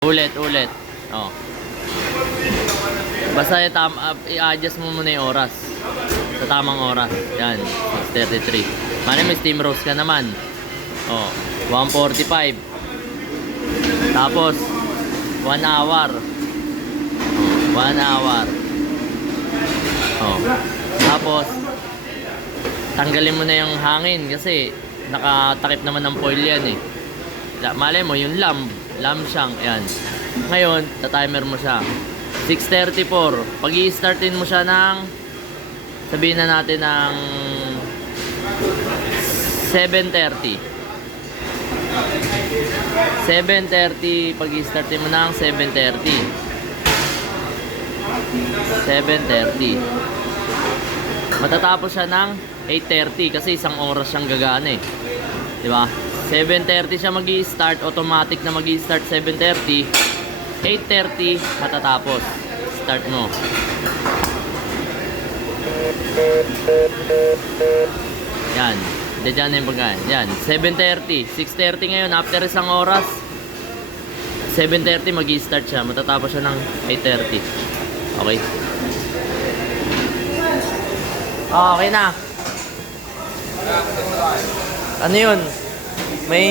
Ulit, ulit. Oh. Basta i-adjust mo muna yung oras. Sa tamang oras. Yan, 6:33. Mali may steam roast ka naman. Oh, 1:45. Tapos 1 hour. Oh, 1 hour. Oh. Tapos tanggalin mo na yung hangin kasi nakatakip naman ng foil yan eh. Malay mo yung lamb shank yan. Ngayon, ta-timer mo siya. 6:34. Pag i-startin mo siya ng sabihin na natin ng 7:30. 7:30 pag i-startin mo ng 7:30. 7:30. Matatapos siya ng 8:30 kasi isang oras siyang gagana eh. 'Di ba? 7:30 siya magi-start, automatic na magi-start 7:30. 8:30 matatapos. Start mo. Yan. Diyan na yung pagkain. Yan. 7:30. 6:30 ngayon. After isang oras, 7:30 magi-start siya. Matatapos siya ng 8:30. Okay. Okay na. Ano yun? May